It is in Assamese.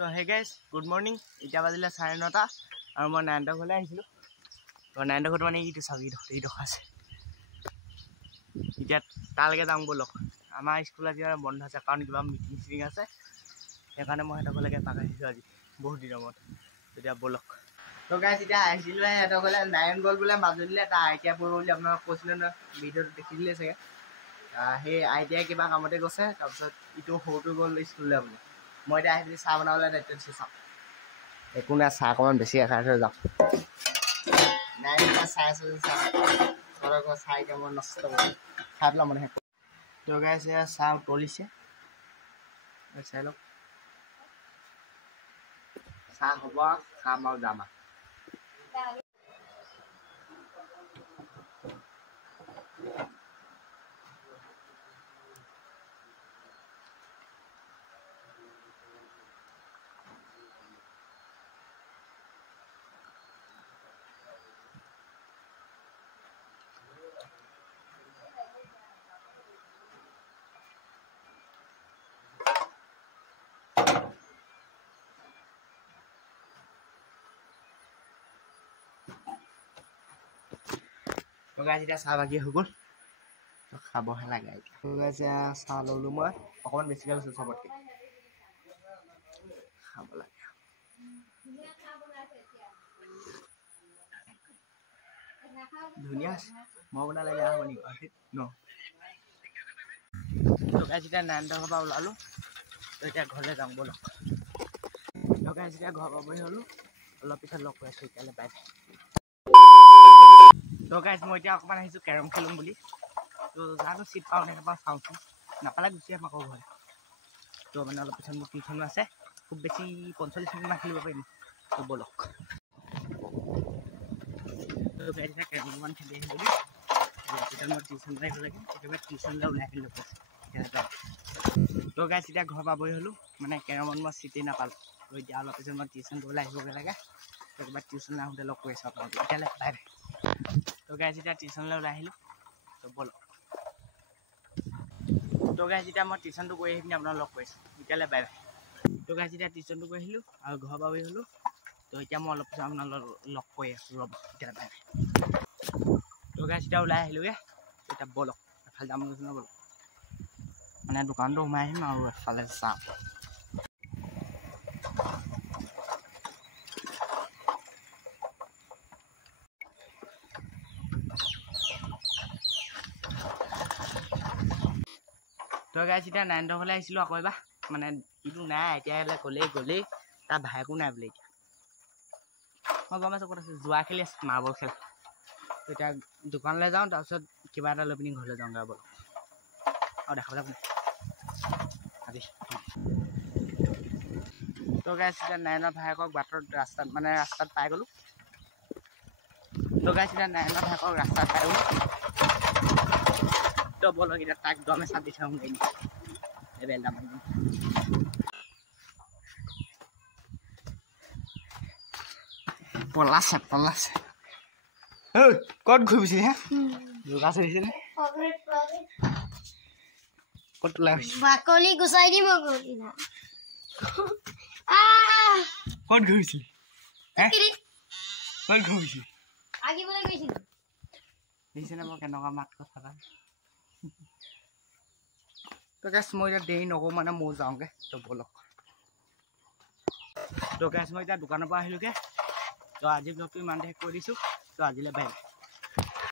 So hey guys, good morning. Ita bazile 9:30 aru moi 9 ঘৰলৈ আহিছিলো। তো 9 ঘৰত মানে ইটো চাবি এই আছে। এতিয়া তালকে যাম বলক। আমাৰ স্কুল আজি বন্ধ আছে কাৰণ কিবা মিটিং আছে। সেইকাৰণে মই এটা ঘৰলৈকে পাক আহিছো আজি বহুত দিনৰ মূৰত। এতিয়া বলক। তো গাইস এতিয়া আহিছিলো এটা ঘৰলে 9 গল বোলে মাজুলীলে তা আইটিয়া পঢ়িব বুলি আপোনাক কৈছিল না ভিডিঅ'টো দেখিছিলে চাগে। সেই আইটিয়া কিবা কামতে গৈছে তাৰপিছত ইটো সৰুটো গল স্কুললে বুলি। মই এতিয়া আহিছো চাহ বনাবলৈ দায়িত্ব চাহ একো নাই চাহ অকণমান বেছিকৈ খাই থৈ যাওঁ নাই চাই আছো চাহ কেমন নষ্ট কৰি খাই পেলাম মানে তো গাইছ চাহ উতলিছে চাই লওক চাহ হ'ব খাম আৰু যাম তো গাইছ এতিয়া চাহ বাকি হৈ গ'ল খাবহে লাগে তো গাইছ চাহ ললো মই অকণমান বেছিকৈ লৈছোঁ চবতকৈ খাব লাগে ধুনীয়া মই বনালে বেয়া হ'ব নেকি ন তো গাইছ এতিয়া 9 ঘৰৰ পৰা ওলালোঁ তো এতিয়া ঘৰলৈ যাম বলক তো গাইছ এতিয়া ঘৰ পাবহি হ'লোঁ অলপ পিছত লগ পাইছোঁ এতিয়ালৈ বাই তো গাইছ মই এতিয়া অকণমান আহিছোঁ কেৰম খেলোঁ বুলি তো জানো চিট পাওঁ নাপাওঁ চাওঁচোন নাপালে গুচি আহিম আকৌ ঘৰলৈ তো মানে অলপ পিছত মোৰ টিউশ্যনো আছে খুব বেছি 45 মিনিটমান খেলিব পাৰিম তো বলক তো গাইছ এতিয়া কেৰম অকণমান খেলি আহিলোঁ পিছত মই টিউশ্যন আহিব লাগে একেবাৰে টিউশ্যনলৈ ওলাই আহিলোঁ তো গাইছ এতিয়া ঘৰ পাবহি হ'লোঁ মানে কেৰমত মই চিটেই নাপালোঁ তো এতিয়া অলপ পিছত মই টিউশ্যন কৰিবলৈ আহিবগৈ লাগে একেবাৰে টিউশ্যনলৈ আহোঁতে লগ কৰি আছোঁ আপোনালোকে এতিয়ালৈ বাই বাই তো গাইছ এতিয়া টিউশ্যনলৈ ওলাই আহিলোঁ তো বলক তো গাইছ এতিয়া মই টিউশ্যনটো কৰি আহি পিনি আপোনাক লগ কৰিছোঁ এতিয়ালৈ বাই বাই তো গাইছ এতিয়া টিউশ্যনটো কৰি আহিলোঁ আৰু ঘৰ পাবহি হ'লোঁ তো এতিয়া মই অলপ পিছত আপোনালোক লগ কৰি আছোঁ ৰ'ব এতিয়ালৈ বাই বাই তো গাইছ এতিয়া ওলাই আহিলোঁগৈ এতিয়া বলক এফালে যাম কৈছোঁ ন বলক মানে দোকানটো সোমাই আহিম আৰু এফালে যাম তো গাইছ এতিয়া 9 ঘৰলৈ আহিছিলোঁ আকৌ এবাৰ মানে ইটো নাই এতিয়া গ'লেই তাৰ ভাইকো নাই বোলে এতিয়া মই গম পাইছোঁ ক'ত আছে জোৱা খেলি আছে মাৰ্বল খেল তো এতিয়া দোকানলৈ যাওঁ তাৰপিছত কিবা এটা লৈ পিনি ঘৰলৈ যাওঁগৈ বলক আৰু দেখাবলৈ কোনে আজি তো গাইছ এতিয়া 9 ভাইকক বাটত ৰাস্তাত পাই গ'লোঁ তো গাইছ এতিয়া 9 ভাইকক ৰাস্তাত পাই গ'লোঁ তো বলক এতিয়া তাক দমে চাপ দি থাকোঁ এই বেলটা মাৰি দিম পলাছে ক'ত ঘূৰিছিলি হে যোগা চলিছিলে ক'ত ওলাই বাকলি গুচাই দিম ক'ত ঘূৰিছিলি ক'ত ঘূৰিছিলি আগিবলৈ গৈছিলি দেখিছেনে মই কেনেকুৱা মাত কথা তো গাইছ মই এতিয়া দেৰি নকৰোঁ মানে মই যাওঁগৈ তো বলক তো গাইছ মই এতিয়া দোকানৰ পৰা আহিলোঁগৈ তো আজি ব্লগটো ইমানতে শেষ কৰি দিছোঁ তো আজিলৈ বাই বাই